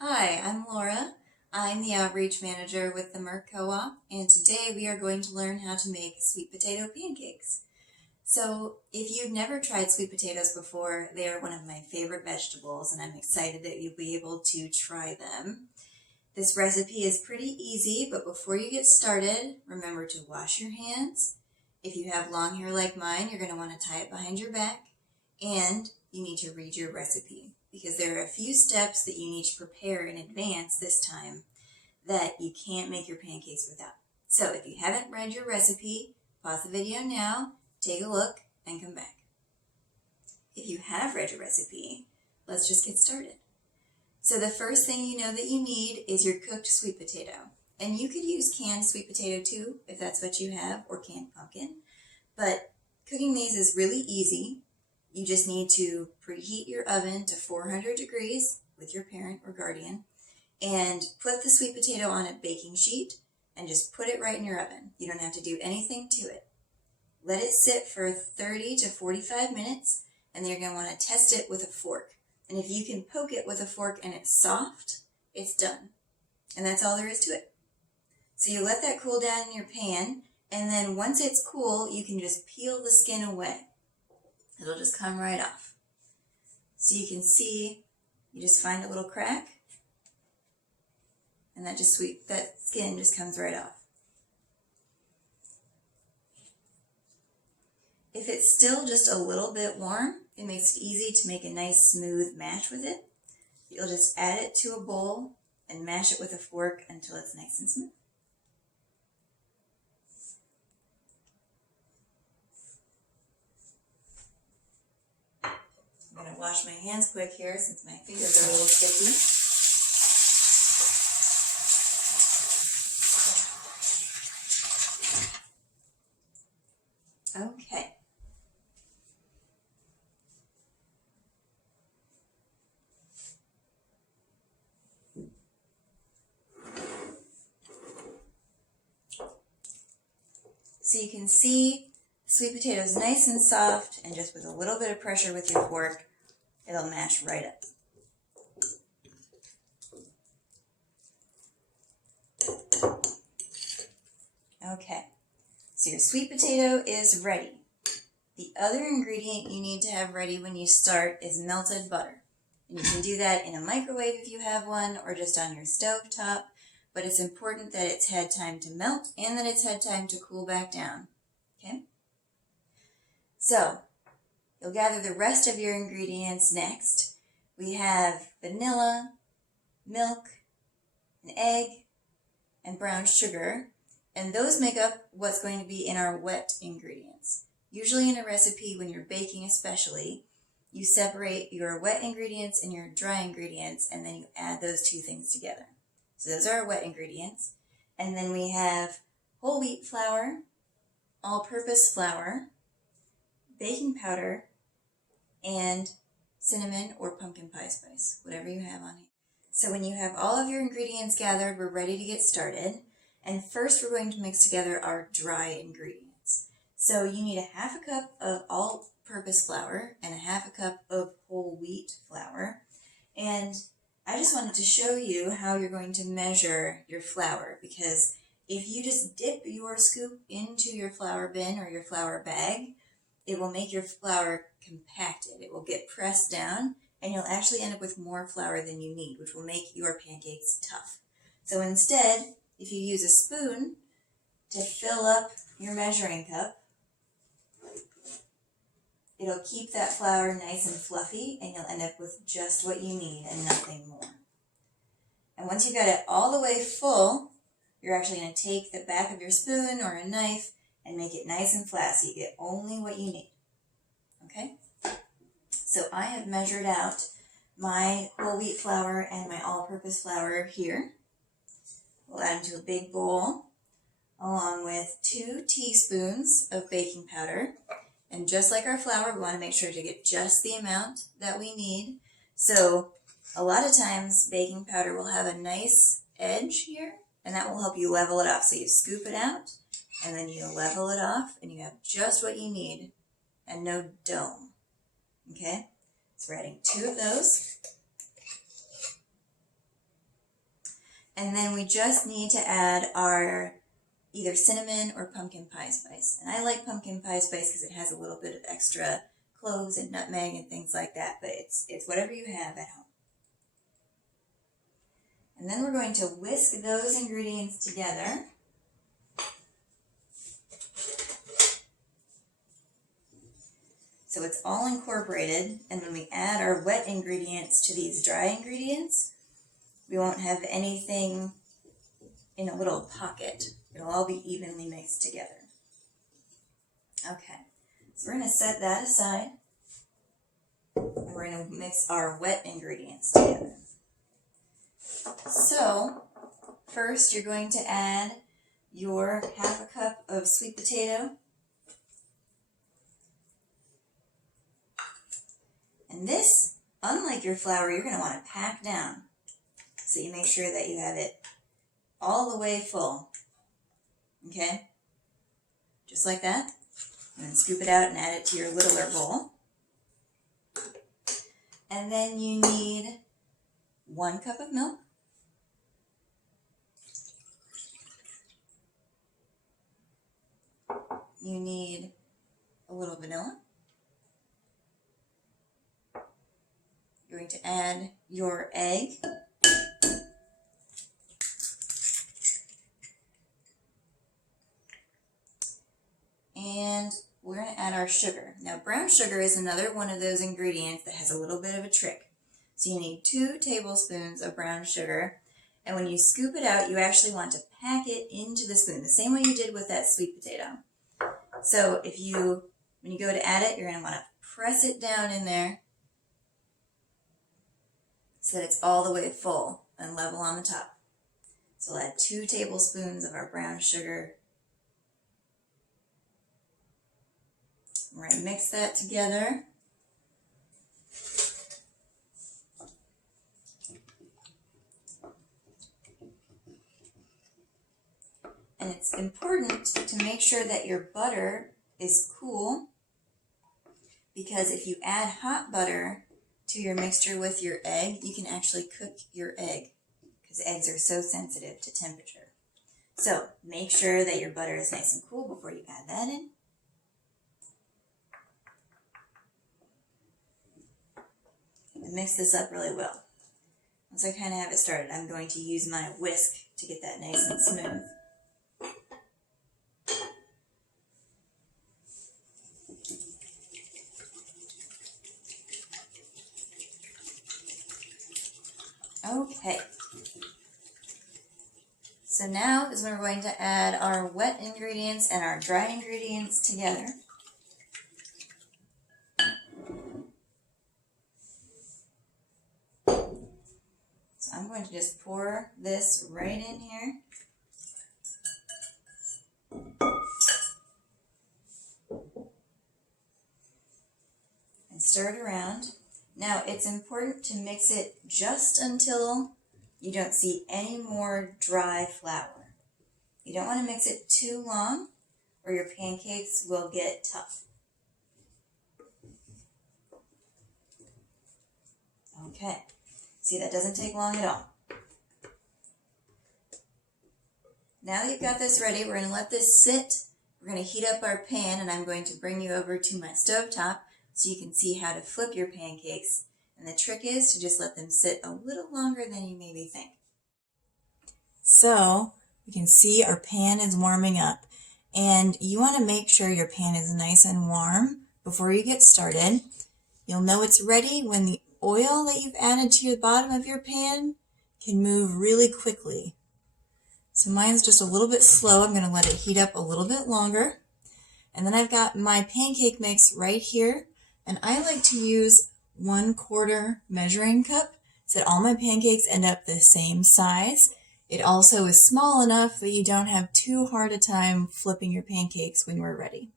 Hi, I'm Laura. I'm the Outreach Manager with the Merck Co+op, and today we are going to learn how to make sweet potato pancakes. So, if you've never tried sweet potatoes before, they are one of my favorite vegetables, and I'm excited that you'll be able to try them. This recipe is pretty easy, but before you get started, remember to wash your hands. If you have long hair like mine, you're going to want to tie it behind your back, and you need to read your recipe, because there are a few steps that you need to prepare in advance this time that you can't make your pancakes without. So if you haven't read your recipe, pause the video now, take a look, and come back. If you have read your recipe, let's just get started. So the first thing you know that you need is your cooked sweet potato. And you could use canned sweet potato too, if that's what you have, or canned pumpkin. But cooking these is really easy. You just need to preheat your oven to 400 degrees with your parent or guardian and put the sweet potato on a baking sheet and just put it right in your oven. You don't have to do anything to it. Let it sit for 30 to 45 minutes, and then you're going to want to test it with a fork. And if you can poke it with a fork and it's soft, it's done. And that's all there is to it. So you let that cool down in your pan, and then once it's cool, you can just peel the skin away. It'll just come right off. So you can see, you just find a little crack, and that skin just comes right off. If it's still just a little bit warm, it makes it easy to make a nice smooth mash with it. You'll just add it to a bowl and mash it with a fork until it's nice and smooth. I'm going to wash my hands quick here since my fingers are a little sticky. Okay. So you can see the sweet potato is nice and soft, and just with a little bit of pressure with your fork, it'll mash right up. Okay, so your sweet potato is ready. The other ingredient you need to have ready when you start is melted butter. And you can do that in a microwave if you have one, or just on your stove top, but it's important that it's had time to melt and that it's had time to cool back down. Okay? So, you'll gather the rest of your ingredients next. We have vanilla, milk, an egg, and brown sugar, and those make up what's going to be in our wet ingredients. Usually in a recipe, when you're baking especially, you separate your wet ingredients and your dry ingredients, and then you add those two things together. So those are our wet ingredients. And then we have whole wheat flour, all-purpose flour, baking powder, and cinnamon or pumpkin pie spice, whatever you have on hand. So when you have all of your ingredients gathered, we're ready to get started. And first we're going to mix together our dry ingredients. So you need a half a cup of all-purpose flour and a half a cup of whole wheat flour. And I just wanted to show you how you're going to measure your flour, because if you just dip your scoop into your flour bin or your flour bag, it will make your flour compacted. It will get pressed down, and you'll actually end up with more flour than you need, which will make your pancakes tough. So instead, if you use a spoon to fill up your measuring cup, it'll keep that flour nice and fluffy, and you'll end up with just what you need and nothing more. And once you've got it all the way full, you're actually going to take the back of your spoon or a knife and make it nice and flat so you get only what you need. Okay? So I have measured out my whole wheat flour and my all-purpose flour here. We'll add them to a big bowl, along with 2 teaspoons of baking powder. And just like our flour, we want to make sure to get just the amount that we need. So a lot of times baking powder will have a nice edge here, and that will help you level it off. So you scoop it out, and then you level it off, and you have just what you need and no dome. Okay? So we're adding 2 of those. And then we just need to add our either cinnamon or pumpkin pie spice. And I like pumpkin pie spice because it has a little bit of extra cloves and nutmeg and things like that, but it's whatever you have at home. And then we're going to whisk those ingredients together. So it's all incorporated, and when we add our wet ingredients to these dry ingredients, we won't have anything in a little pocket. It'll all be evenly mixed together. Okay, so we're going to set that aside, and we're going to mix our wet ingredients together. So, first you're going to add your half a cup of sweet potato. And this, unlike your flour, you're going to want to pack down. So you make sure that you have it all the way full. Okay? Just like that. And then scoop it out and add it to your littler bowl. And then you need 1 cup of milk. You need a little vanilla. You're going to add your egg. And we're going to add our sugar. Now, brown sugar is another one of those ingredients that has a little bit of a trick. So you need 2 tablespoons of brown sugar. And when you scoop it out, you actually want to pack it into the spoon, the same way you did with that sweet potato. So when you go to add it, you're going to want to press it down in there so that it's all the way full and level on the top. So we'll add 2 tablespoons of our brown sugar. We're going to mix that together. And it's important to make sure that your butter is cool, because if you add hot butter to your mixture with your egg, you can actually cook your egg, because eggs are so sensitive to temperature. So make sure that your butter is nice and cool before you add that in. And mix this up really well. Once I kind of have it started, I'm going to use my whisk to get that nice and smooth. Okay, so now is when we're going to add our wet ingredients and our dry ingredients together. So I'm going to just pour this right in here. And stir it around. Now, it's important to mix it just until you don't see any more dry flour. You don't want to mix it too long or your pancakes will get tough. Okay, see, that doesn't take long at all. Now that you've got this ready, we're going to let this sit. We're going to heat up our pan, and I'm going to bring you over to my stovetop so you can see how to flip your pancakes. And the trick is to just let them sit a little longer than you maybe think. So you can see our pan is warming up, and you want to make sure your pan is nice and warm before you get started. You'll know it's ready when the oil that you've added to the bottom of your pan can move really quickly. So mine's just a little bit slow. I'm going to let it heat up a little bit longer. And then I've got my pancake mix right here. And I like to use 1/4 measuring cup so that all my pancakes end up the same size. It also is small enough that you don't have too hard a time flipping your pancakes when we're ready.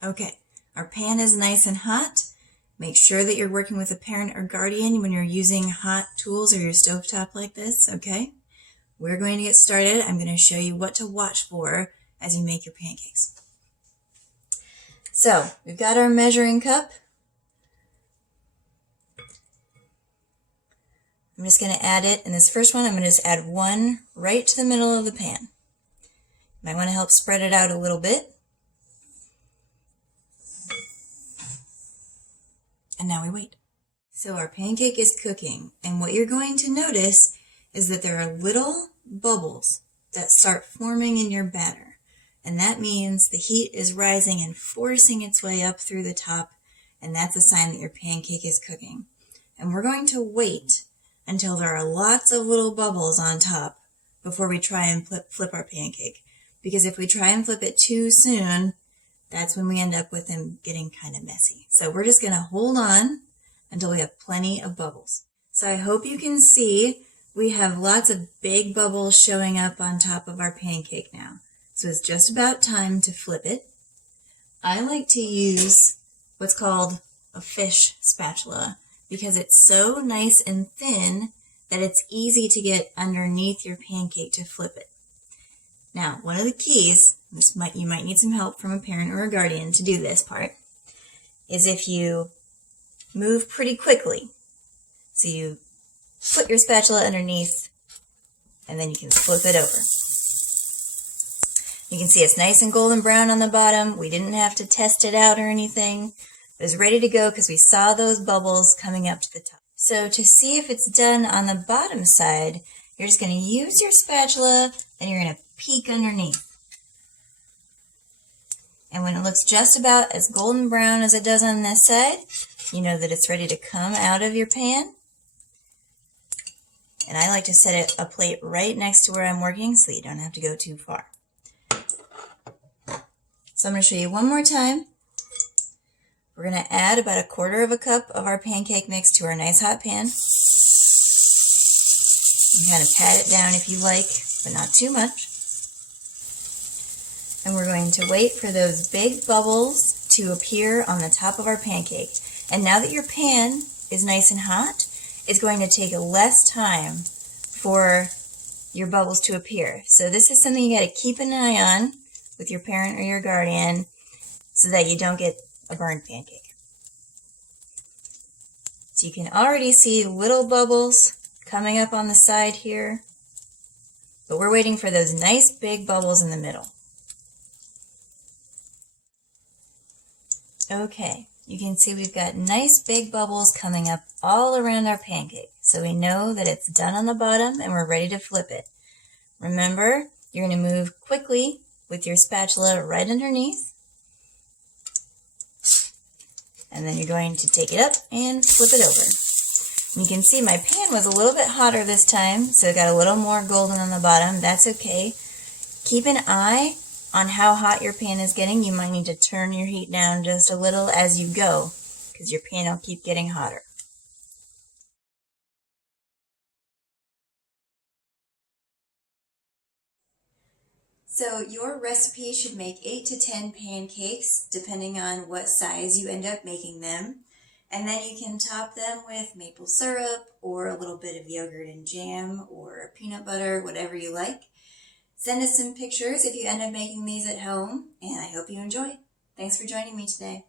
Okay, our pan is nice and hot. Make sure that you're working with a parent or guardian when you're using hot tools or your stovetop like this, okay? We're going to get started. I'm going to show you what to watch for as you make your pancakes. So, we've got our measuring cup. I'm just going to add it. In this first one, I'm going to just add one right to the middle of the pan. Might want to help spread it out a little bit. And now we wait. So our pancake is cooking, and what you're going to notice is that there are little bubbles that start forming in your batter. And that means the heat is rising and forcing its way up through the top, and that's a sign that your pancake is cooking. And we're going to wait until there are lots of little bubbles on top before we try and flip our pancake. Because if we try and flip it too soon, that's when we end up with them getting kind of messy. So we're just going to hold on until we have plenty of bubbles. So I hope you can see we have lots of big bubbles showing up on top of our pancake now. So it's just about time to flip it. I like to use what's called a fish spatula because it's so nice and thin that it's easy to get underneath your pancake to flip it. Now, one of the keys, you might need some help from a parent or a guardian to do this part, is if you move pretty quickly. So you put your spatula underneath and then you can flip it over. You can see it's nice and golden brown on the bottom. We didn't have to test it out or anything. It was ready to go because we saw those bubbles coming up to the top. So to see if it's done on the bottom side, you're just going to use your spatula and you're going to peek underneath. And when it looks just about as golden brown as it does on this side, you know that it's ready to come out of your pan. And I like to set a plate right next to where I'm working so that you don't have to go too far. So I'm going to show you one more time. We're going to add about 1/4 cup of our pancake mix to our nice hot pan. You can kind of pat it down if you like, but not too much. And we're going to wait for those big bubbles to appear on the top of our pancake. And now that your pan is nice and hot, it's going to take less time for your bubbles to appear. So this is something you got to keep an eye on with your parent or your guardian so that you don't get a burned pancake. So you can already see little bubbles coming up on the side here, but we're waiting for those nice big bubbles in the middle. Okay, you can see we've got nice big bubbles coming up all around our pancake. So we know that it's done on the bottom and we're ready to flip it. Remember, you're going to move quickly with your spatula right underneath. And then you're going to take it up and flip it over. And you can see my pan was a little bit hotter this time, so it got a little more golden on the bottom. That's okay. Keep an eye on how hot your pan is getting. You might need to turn your heat down just a little as you go, because your pan will keep getting hotter. So your recipe should make 8 to 10 pancakes, depending on what size you end up making them. And then you can top them with maple syrup or a little bit of yogurt and jam or peanut butter, whatever you like. Send us some pictures if you end up making these at home, and I hope you enjoy. Thanks for joining me today.